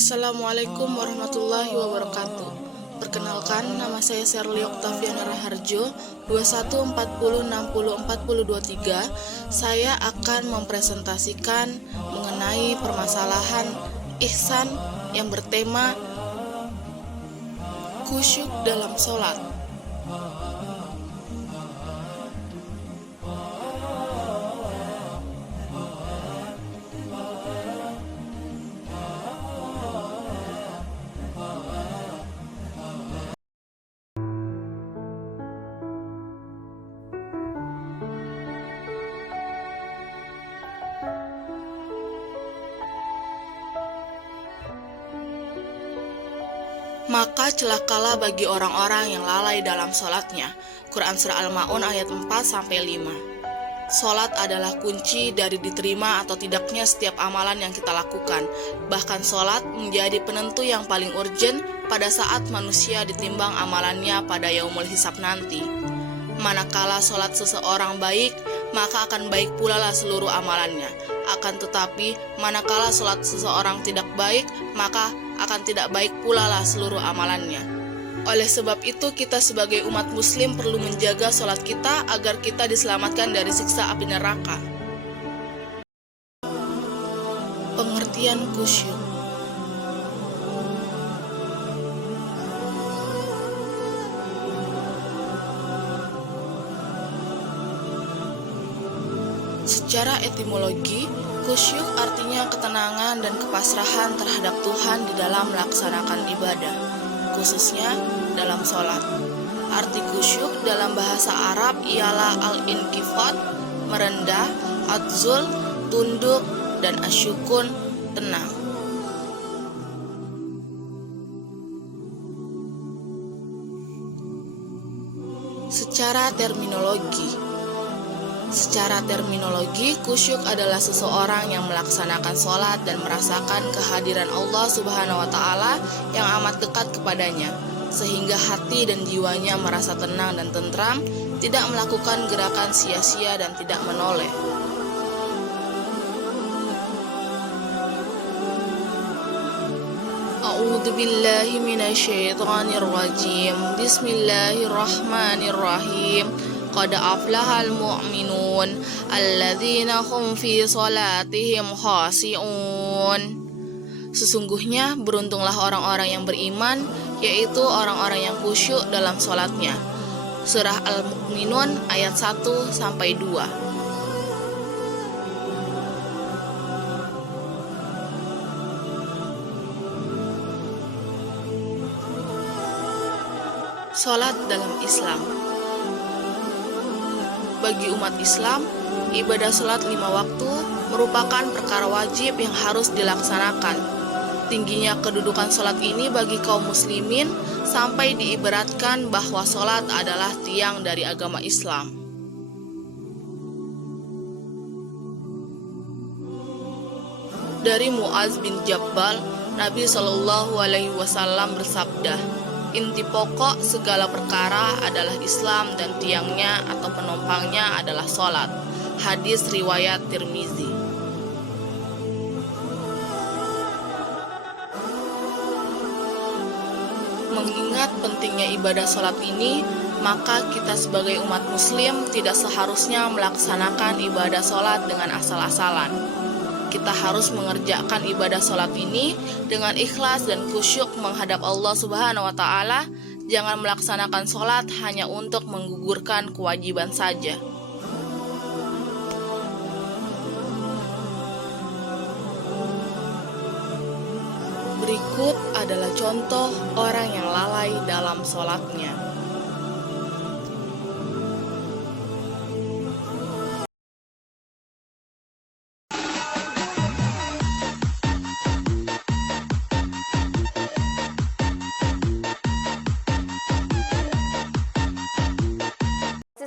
Assalamualaikum warahmatullahi wabarakatuh. Perkenalkan, nama saya Sherly Oktaviana Raharjo, 2140604023. Saya akan mempresentasikan mengenai permasalahan ihsan yang bertema khusyuk dalam sholat. Maka celakalah bagi orang-orang yang lalai dalam sholatnya. Quran Surah Al-Ma'un ayat 4-5. Sholat adalah kunci dari diterima atau tidaknya setiap amalan yang kita lakukan. Bahkan sholat menjadi penentu yang paling urgent pada saat manusia ditimbang amalannya pada yaumul hisab nanti. Manakala sholat seseorang baik, maka akan baik pula lah seluruh amalannya. Akan tetapi, manakala sholat seseorang tidak baik, maka akan tidak baik pula lah seluruh amalannya. Oleh sebab itu, kita sebagai umat muslim perlu menjaga sholat kita agar kita diselamatkan dari siksa api neraka. Pengertian khusyuk. Secara etimologi, khusyuk artinya ketenangan dan kepasrahan terhadap Tuhan di dalam melaksanakan ibadah, khususnya dalam sholat. Arti khusyuk dalam bahasa Arab ialah al-inkifat, merendah, adzul, tunduk, dan asyukun, tenang. Secara terminologi, khusyuk adalah seseorang yang melaksanakan sholat dan merasakan kehadiran Allah Subhanahu wa Ta'ala yang amat dekat kepadanya, sehingga hati dan jiwanya merasa tenang dan tentram, tidak melakukan gerakan sia-sia dan tidak menoleh. A'udzu billahi minasyaitonir rajim. Bismillahirrahmanirrahim. Qad aflahal mu'minun alladzina hum fi salatihim khashi'un. Sesungguhnya beruntunglah orang-orang yang beriman, yaitu orang-orang yang khusyuk dalam salatnya. Surah Al-Mu'minun ayat 1-2. Salat dalam Islam. Bagi umat Islam, ibadah salat 5 waktu merupakan perkara wajib yang harus dilaksanakan. Tingginya kedudukan salat ini bagi kaum muslimin sampai diibaratkan bahwa salat adalah tiang dari agama Islam. Dari Mu'adz bin Jabal, Nabi SAW bersabda, "Inti pokok segala perkara adalah Islam dan tiangnya atau penopangnya adalah sholat." Hadis riwayat Tirmizi. Mengingat pentingnya ibadah sholat ini, maka kita sebagai umat muslim tidak seharusnya melaksanakan ibadah sholat dengan asal-asalan. Kita harus mengerjakan ibadah sholat ini dengan ikhlas dan khusyuk menghadap Allah Subhanahu wa Ta'ala. Jangan melaksanakan sholat hanya untuk menggugurkan kewajiban saja. Berikut adalah contoh orang yang lalai dalam sholatnya.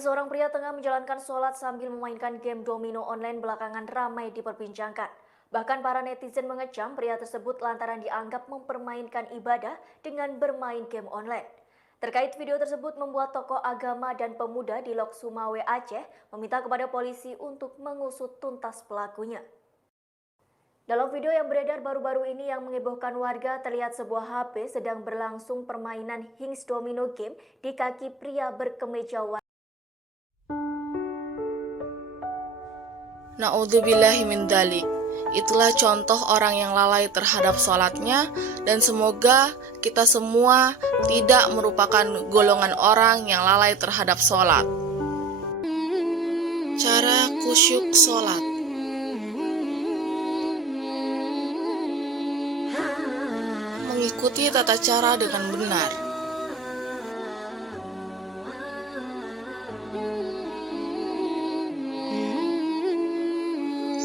Seorang pria tengah menjalankan sholat sambil memainkan game domino online belakangan ramai diperbincangkan. Bahkan para netizen mengecam pria tersebut lantaran dianggap mempermainkan ibadah dengan bermain game online. Terkait video tersebut membuat tokoh agama dan pemuda di Lok Sumawe, Aceh meminta kepada polisi untuk mengusut tuntas pelakunya. Dalam video yang beredar baru-baru ini yang mengebohkan warga, terlihat sebuah HP sedang berlangsung permainan Hings Domino Game di kaki pria berkemeja warna. Na'udzubillahi min dzalik. Itulah contoh orang yang lalai terhadap sholatnya, dan semoga kita semua tidak merupakan golongan orang yang lalai terhadap sholat. Cara khusyuk sholat. Mengikuti tata cara dengan benar.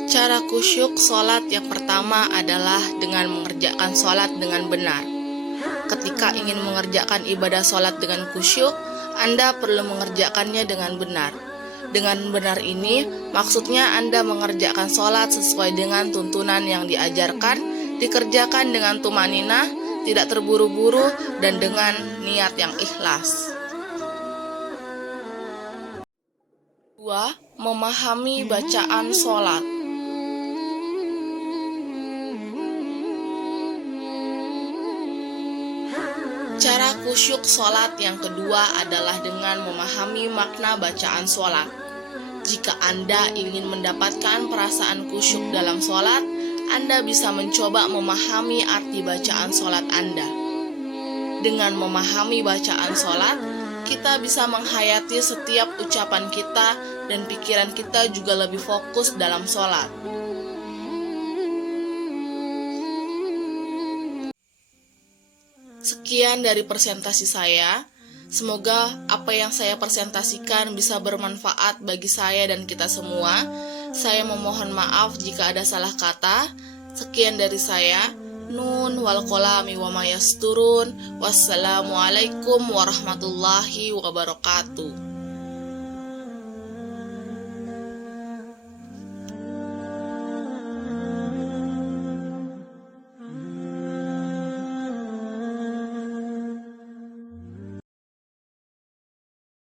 Cara khusyuk sholat yang pertama adalah dengan mengerjakan sholat dengan benar. Ketika ingin mengerjakan ibadah sholat dengan khusyuk, Anda perlu mengerjakannya dengan benar. Dengan benar ini, maksudnya Anda mengerjakan sholat sesuai dengan tuntunan yang diajarkan, dikerjakan dengan tumaninah, tidak terburu-buru, dan dengan niat yang ikhlas. 2. Memahami bacaan sholat. Cara khusyuk sholat yang kedua adalah dengan memahami makna bacaan sholat. Jika Anda ingin mendapatkan perasaan khusyuk dalam sholat, Anda bisa mencoba memahami arti bacaan sholat Anda. Dengan memahami bacaan sholat, kita bisa menghayati setiap ucapan kita dan pikiran kita juga lebih fokus dalam sholat. Sekian dari presentasi saya. Semoga apa yang saya presentasikan bisa bermanfaat bagi saya dan kita semua. Saya memohon maaf jika ada salah kata. Sekian dari saya. Nun wal qalami wa ma yasturun. Wassalamualaikum warahmatullahi wabarakatuh.